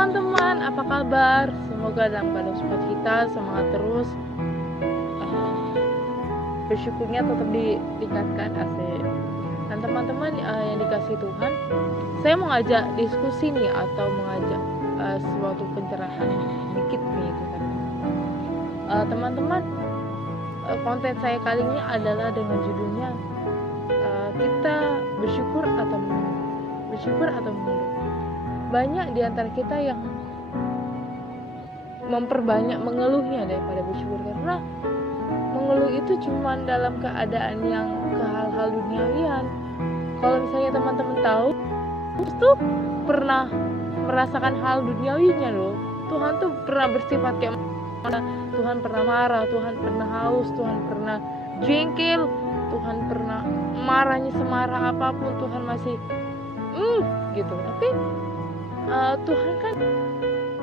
teman-teman, apa kabar? Semoga dalam keadaan sukacita, semangat terus. Bersyukurnya tetap ditingkatkan asik. Dan teman-teman yang dikasih Tuhan, saya mau ngajak diskusi nih atau mengajak suatu pencerahan dikit nih itu kan. Teman-teman, konten saya kali ini adalah dengan judulnya kita bersyukur atau mengeluh. Bersyukur atau mengeluh. Banyak di antara kita yang memperbanyak mengeluhnya daripada bersyukur, karena mengeluh itu cuma dalam keadaan yang ke hal-hal duniawian. Kalau misalnya teman-teman tahu, tuh pernah merasakan hal duniawinya loh. Tuhan tuh pernah bersifat kayak mana? Tuhan pernah marah, Tuhan pernah haus, Tuhan pernah jengkel, Tuhan pernah marahnya semarah apapun, Tuhan masih gitu. Tapi Tuhan kan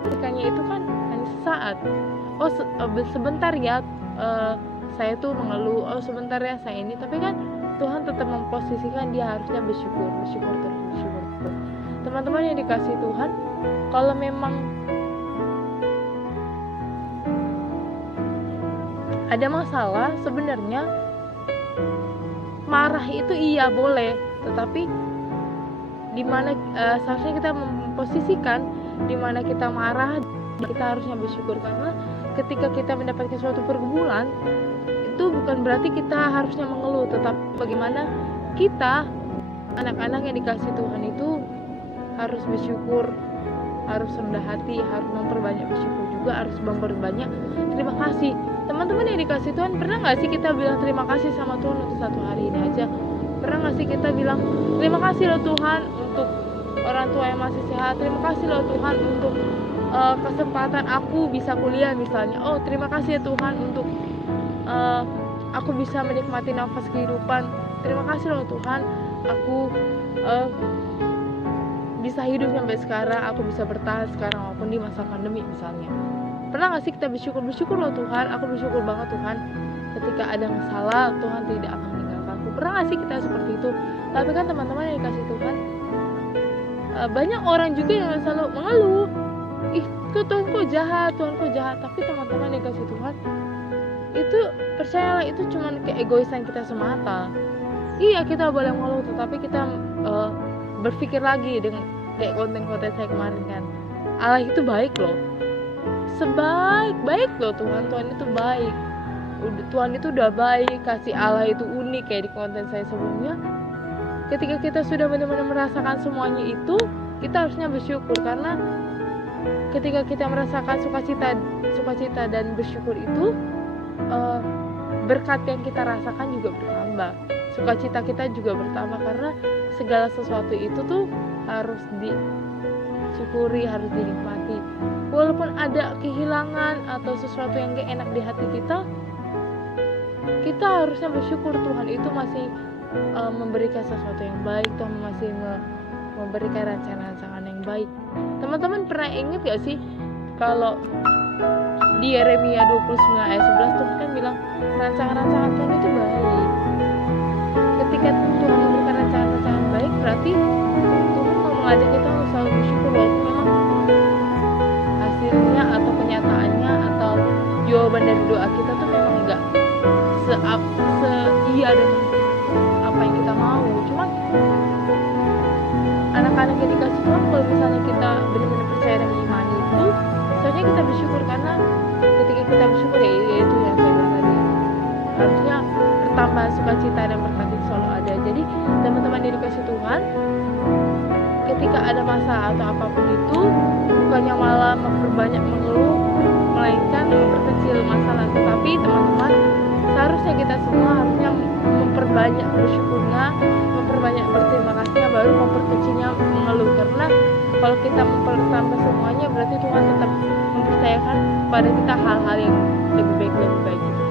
ketikanya itu kan hanya sesaat. Sebentar ya saya tuh mengeluh, sebentar ya saya ini, tapi kan Tuhan tetap memposisikan dia harusnya bersyukur terus. Teman-teman yang dikasih Tuhan, kalau memang ada masalah, sebenarnya marah itu iya boleh, tetapi dimana seharusnya kita memposisikan dimana kita marah, kita harusnya bersyukur, karena ketika kita mendapatkan suatu pergumulan itu bukan berarti kita harusnya mengeluh, tetapi bagaimana kita anak-anak yang dikasih Tuhan itu harus bersyukur, harus rendah hati, harus memperbanyak bersyukur juga, harus memperbanyak terima kasih. Teman-teman yang dikasih Tuhan, pernah gak sih kita bilang terima kasih sama Tuhan untuk satu hari ini aja? Pernah gak sih kita bilang terima kasih loh Tuhan untuk orang tua yang masih sehat, terima kasih loh Tuhan untuk kesempatan aku bisa kuliah misalnya, terima kasih ya Tuhan untuk aku bisa menikmati nafas kehidupan, terima kasih loh Tuhan aku bisa hidup sampai sekarang, aku bisa bertahan sekarang walaupun di masa pandemi misalnya. Pernah gak sih kita bersyukur loh Tuhan, aku bersyukur banget Tuhan ketika ada masalah Tuhan tidak akan meninggalkanku. Pernah gak sih kita seperti itu? Tapi kan teman-teman yang dikasih Tuhan, banyak orang juga yang selalu mengeluh, Tuhan kok jahat. Tapi teman-teman yang dikasih Tuhan, itu percayalah itu cuma keegoisan kita semata. Iya, kita boleh mengeluh, tetapi kita berpikir lagi dengan kayak konten-konten saya kemarin kan, Allah itu baik loh, sebaik-baik loh Tuhan itu baik. Tuhan itu udah baik, kasih Allah itu unik kayak di konten saya sebelumnya. Ketika kita sudah benar-benar merasakan semuanya itu, kita harusnya bersyukur, karena ketika kita merasakan sukacita dan bersyukur itu, berkat yang kita rasakan juga bertambah, sukacita kita juga bertambah, karena segala sesuatu itu tuh harus disyukuri, harus dinikmati. Walaupun ada kehilangan atau sesuatu yang gak enak di hati kita harusnya bersyukur. Tuhan itu masih memberikan sesuatu yang baik, Tuhan masih memberikan rancangan-rancangan yang baik. Teman-teman pernah ingat gak sih kalau di Yeremia 29 ayat 11 Tuhan kan bilang rancangan-rancangan Tuhan itu baik. Ketika Tuhan memberikan rancangan-rancangan baik, berarti Tuhan mau mengajak kita untuk selalu bersyukur, walaupun memang hasilnya atau kenyataannya atau jawaban dari doa kita tuh memang enggak iya dengan apa yang kita mau. Cuman anak-anak yang dikasih Tuhan, kalau misalnya kita benar-benar percaya dan mengimani itu, seharusnya kita bersyukur, karena ketika kita bersyukur ya itu yang saya bilang tadi, harusnya pertambahan sukacita dan berkat itu selalu ada. Jadi teman-teman yang dikasih Tuhan, ketika ada masalah atau apapun itu, bukannya malah memperbanyak mengeluh, melainkan memperkecil masalah. Tetapi teman-teman, seharusnya kita semua harusnya memperbanyak bersyukurnya, memperbanyak berterima kasihnya, baru memperkecilnya mengeluh. Karena kalau kita mempertambah semuanya, berarti Tuhan tetap mempercayakan pada kita hal-hal yang lebih baik gitu.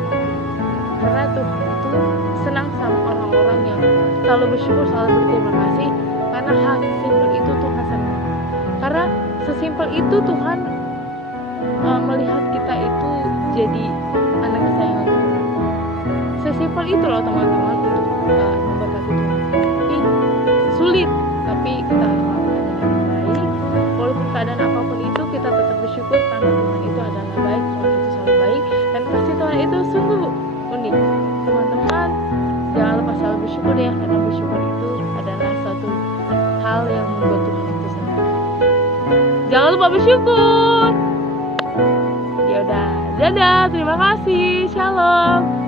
Karena Tuhan itu senang sama orang-orang yang selalu bersyukur, selalu berterima kasih, karena hal sesimpel itu Tuhan senang. Karena sesimpel itu Tuhan melihat kita itu jadi anak kesayangan Tuhan. Sesimpel itu loh teman-teman untuk membuat hati Tuhan. Tapi sulit, tapi kita harus melakukan dengan baik. Walaupun keadaan apapun itu, lupa bersyukur. Ya udah, dadah, terima kasih, shalom.